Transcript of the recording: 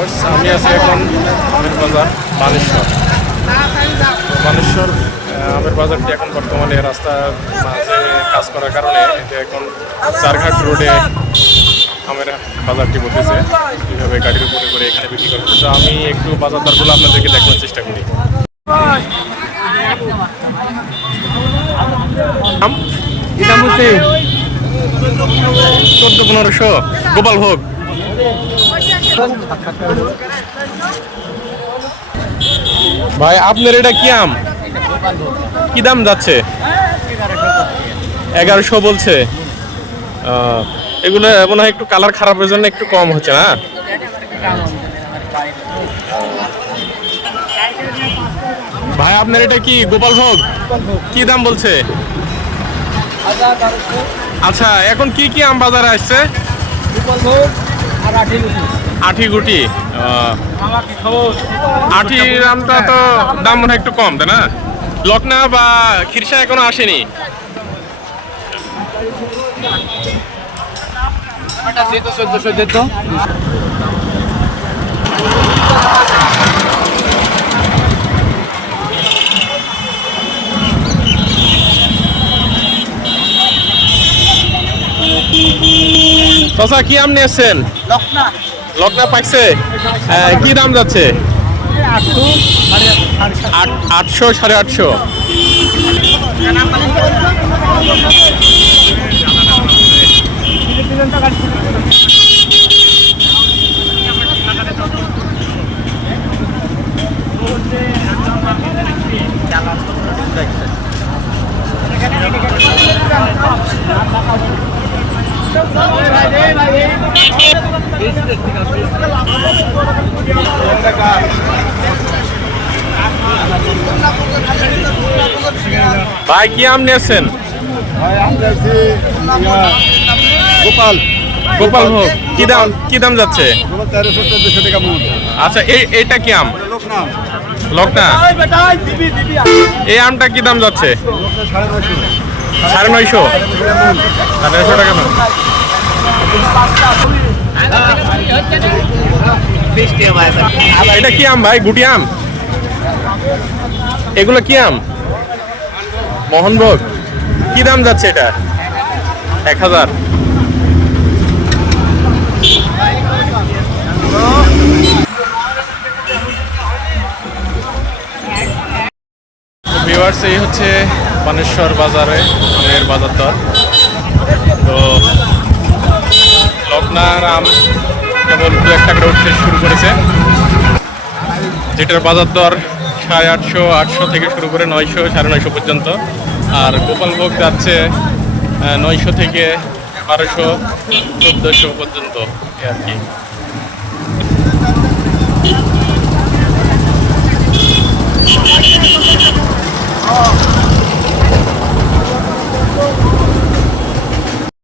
Viewers, আমি আছি এখন আমের বাজার বানেশ্বর। বানেশ্বর আমের বাজারটি এখন বর্তমানে রাস্তার মাঝে কাজ করার কারণে এটা এখন চারঘাট রোডে আমের বাজারটি বসেছে। এইভাবে গাড়ির উপরে করে এখানে বিক্রি করছে। তো আমি একটু বাজার দরগুলো আপনাদেরকে দেখানোর চেষ্টা করি। দাম হচ্ছে 1400-1500 গোপাল ভোগ। ভাই আপনার এটা কি আম, কি দাম যাচ্ছে? 1100 বলছে। এগুলো মনে হয় একটু কালার খারাপের জন্য একটু কম হচ্ছে না? ভাই আপনার এটা কি গোপাল ভোগ, কি দাম বলছে? আচ্ছা, এখন কি কি আম বাজারে আসছে? আঠি গুটি। আঠির আমটা তো দাম মনে হয় একটু কম, তাই না? লকনা বা খিরসা এখনো আসেনি। চাচা কি আম নিয়েছেন? লকনা পাইছে। কি দাম যাচ্ছে? 800, 850। ভাই কি আম নিয়েছেন? গোপাল গোপাল ভোগ। কি দাম যাচ্ছে? 1300-1400 টাকা মূল। আচ্ছা, এইটা কি আম? লকনা। এই আমটা কি দাম যাচ্ছে? 950। 950 টাকা না? এটা কি আম ভাই? গুটি আম? এগুলো কি আম? মোহনভোগ। কি দাম যাচ্ছে এটা? 1000। ভিউয়ার্স, এই হচ্ছে বানেশ্বর বাজারে আমের বাজার দর। তো লকনার আম কেবল 2-1 করে উঠতে শুরু করেছে, যেটার বাজার দর 850, 800 থেকে শুরু করে 900, 950 পর্যন্ত। আর গোপালভোগ যাচ্ছে 900 থেকে 1200, 1400 পর্যন্ত আর কি।